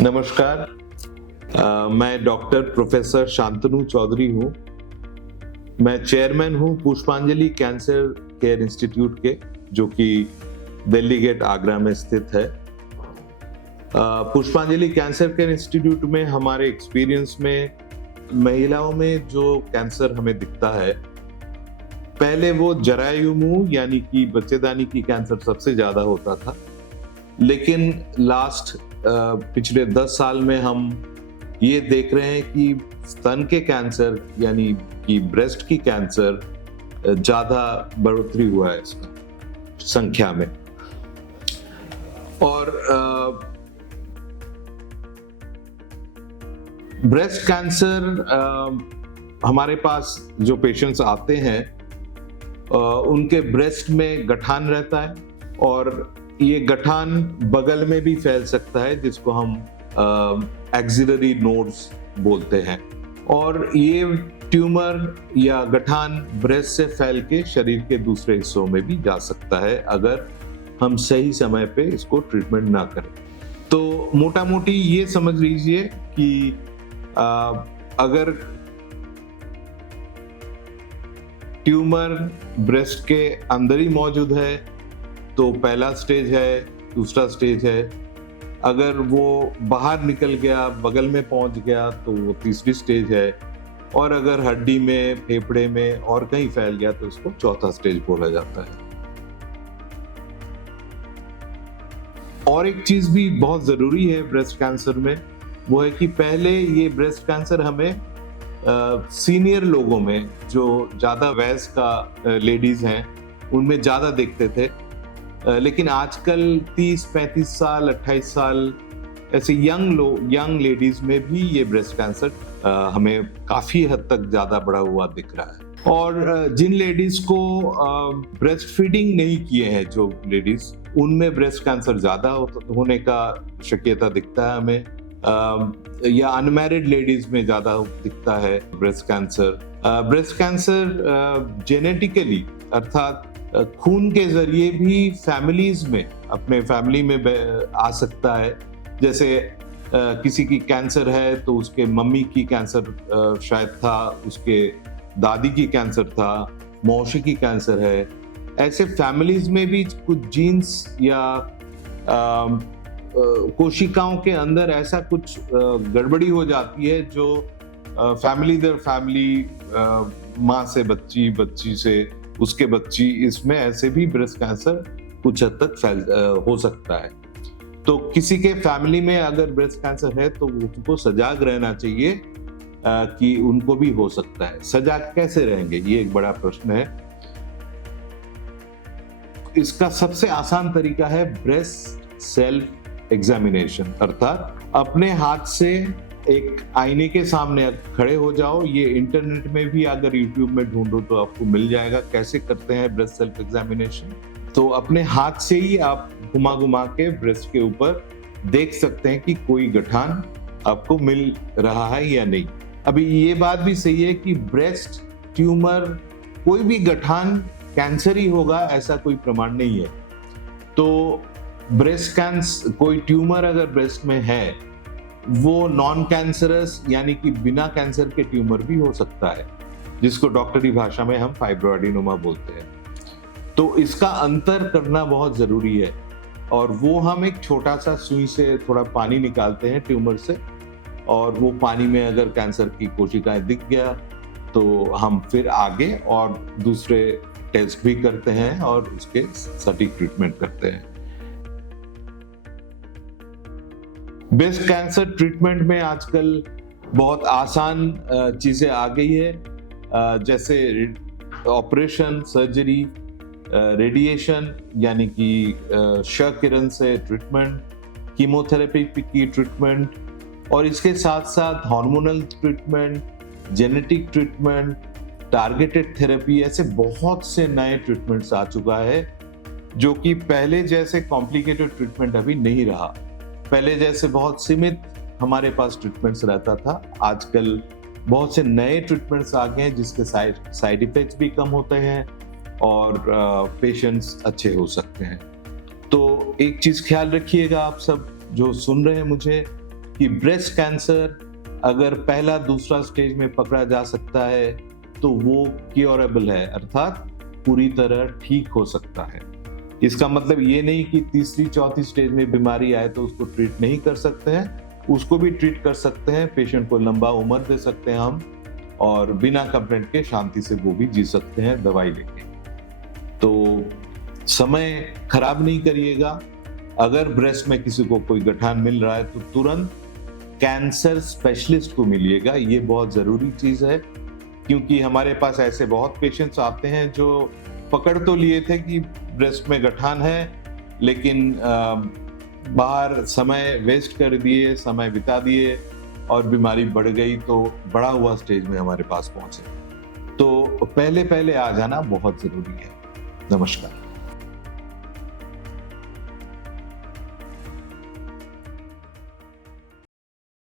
नमस्कार। मैं doctor professor Shantanu Chaudhary हूँ। मैं चेयरमैन हूँ पुष्पांजलि कैंसर केयर इंस्टीट्यूट के, जो कि दिल्ली गेट आगरा में स्थित है। पुष्पांजलि कैंसर केयर इंस्टीट्यूट में हमारे एक्सपीरियंस में महिलाओं में जो कैंसर हमें दिखता है, पहले वो जरायु मुंह यानी कि बच्चेदानी की कैंसर सबसे ज्यादा होता था, लेकिन पिछले 10 साल में हम ये देख रहे हैं कि स्तन के कैंसर यानी कि ब्रेस्ट की कैंसर ज्यादा बढ़ोतरी हुआ है इसका संख्या में। और ब्रेस्ट कैंसर हमारे पास जो पेशेंट्स आते हैं उनके ब्रेस्ट में गठान रहता है, और ये गठान बगल में भी फैल सकता है, जिसको हम एक्सिलरी नोड्स बोलते हैं। और ये ट्यूमर या गठान ब्रेस्ट से फैल के शरीर के दूसरे हिस्सों में भी जा सकता है अगर हम सही समय पे इसको ट्रीटमेंट ना करें। तो मोटा मोटी ये समझ लीजिए कि अगर ट्यूमर ब्रेस्ट के अंदर ही मौजूद है तो पहला स्टेज है, दूसरा स्टेज है। अगर वो बाहर निकल गया, बगल में पहुंच गया, तो वो तीसरी स्टेज है। और अगर हड्डी में, फेफड़े में और कहीं फैल गया तो उसको चौथा स्टेज बोला जाता है। और एक चीज भी बहुत जरूरी है ब्रेस्ट कैंसर में, वो है कि पहले ये ब्रेस्ट कैंसर हमें सीनियर लोगों में, जो ज्यादा वयस्क का लेडीज हैं, उनमें ज्यादा देखते थे। लेकिन आजकल 30-35 साल, 28 साल ऐसे यंग लेडीज में भी ये ब्रेस्ट कैंसर हमें काफी हद तक ज्यादा बढ़ा हुआ दिख रहा है। और जिन लेडीज को ब्रेस्ट फीडिंग नहीं किए हैं, जो लेडीज, उनमें ब्रेस्ट कैंसर ज्यादा होने का शक्यता दिखता है हमें। या अनमैरिड लेडीज में ज्यादा दिखता है breast cancer. Breast cancer genetically अर्थात खून के जरिए भी फैमिलीज में, अपने फैमिली में आ सकता है। जैसे किसी की कैंसर है तो उसके मम्मी की कैंसर शायद था, उसके दादी की कैंसर था, मौसी की कैंसर है। ऐसे फैमिलीज में भी कुछ जीन्स या कोशिकाओं के अंदर ऐसा कुछ गड़बड़ी हो जाती है जो फैमिली दर फैमिली, माँ से बच्ची, बच्ची से उसके बच्ची, इसमें ऐसे भी ब्रेस्ट कैंसर कुछ हद तक हो सकता है। तो किसी के फैमिली में अगर ब्रेस्ट कैंसर है तो उनको सजाग रहना चाहिए कि उनको भी हो सकता है। सजाग कैसे रहेंगे, ये एक बड़ा प्रश्न है। इसका सबसे आसान तरीका है ब्रेस्ट सेल्फ एग्जामिनेशन, अर्थात अपने हाथ से एक आईने के सामने खड़े हो जाओ। ये इंटरनेट में भी अगर यूट्यूब में ढूंढो तो आपको मिल जाएगा कैसे करते हैं ब्रेस्ट सेल्फ एग्जामिनेशन। तो अपने हाथ से ही आप घुमा घुमा के ब्रेस्ट के ऊपर देख सकते हैं कि कोई गठान आपको मिल रहा है या नहीं। अभी ये बात भी सही है कि ब्रेस्ट ट्यूमर, कोई भी गठान कैंसर ही होगा ऐसा कोई प्रमाण नहीं है। तो ब्रेस्ट कैंसर, कोई ट्यूमर अगर ब्रेस्ट में है, वो नॉन कैंसरस यानी कि बिना कैंसर के ट्यूमर भी हो सकता है, जिसको डॉक्टरी भाषा में हम फाइब्रोएडिनोमा बोलते हैं। तो इसका अंतर करना बहुत जरूरी है। और वो हम एक छोटा सा सुई से थोड़ा पानी निकालते हैं ट्यूमर से, और वो पानी में अगर कैंसर की कोशिकाएं दिख गया तो हम फिर आगे और दूसरे टेस्ट भी करते हैं और उसके सटीक ट्रीटमेंट करते हैं। ब्रेस्ट कैंसर ट्रीटमेंट में आजकल बहुत आसान चीजें आ गई है, जैसे ऑपरेशन, सर्जरी, रेडिएशन यानी कि क्ष किरण से ट्रीटमेंट, कीमोथेरेपी की ट्रीटमेंट, और इसके साथ साथ hormonal treatment, genetic treatment, targeted therapy, ऐसे बहुत से नए ट्रीटमेंट्स आ चुका है, जो कि पहले जैसे कॉम्प्लिकेटेड ट्रीटमेंट अभी नहीं रहा। पहले जैसे बहुत सीमित हमारे पास ट्रीटमेंट्स रहता था। आजकल बहुत से नए ट्रीटमेंट्स आ गए हैं जिसके साइड इफेक्ट्स भी कम होते हैं और पेशेंट्स अच्छे हो सकते हैं। तो एक चीज ख्याल रखिएगा आप सब जो सुन रहे हैं मुझे, कि ब्रेस्ट कैंसर अगर पहला दूसरा स्टेज में पकड़ा जा सकता है तो वो क्योरेबल है, अर्थात पूरी तरह ठीक हो सकता है। इसका मतलब ये नहीं कि तीसरी चौथी स्टेज में बीमारी आए तो उसको ट्रीट नहीं कर सकते हैं, उसको भी ट्रीट कर सकते हैं। पेशेंट को लंबा उम्र दे सकते हैं हम, और बिना कंप्लेंट के शांति से वो भी जी सकते हैं दवाई लेके। तो समय खराब नहीं करिएगा। अगर ब्रेस्ट में किसी को कोई गठान मिल रहा है तो तुरंत कैंसर स्पेशलिस्ट को मिलिएगा, ये बहुत जरूरी चीज है। क्योंकि हमारे पास ऐसे बहुत पेशेंट्स आते हैं जो पकड़ तो लिए थे कि ब्रेस्ट में गठान है, लेकिन बाहर समय वेस्ट कर दिए, समय बिता दिए और बीमारी बढ़ गई, तो बड़ा हुआ स्टेज में हमारे पास पहुंचे। तो पहले आ जाना बहुत जरूरी है। नमस्कार।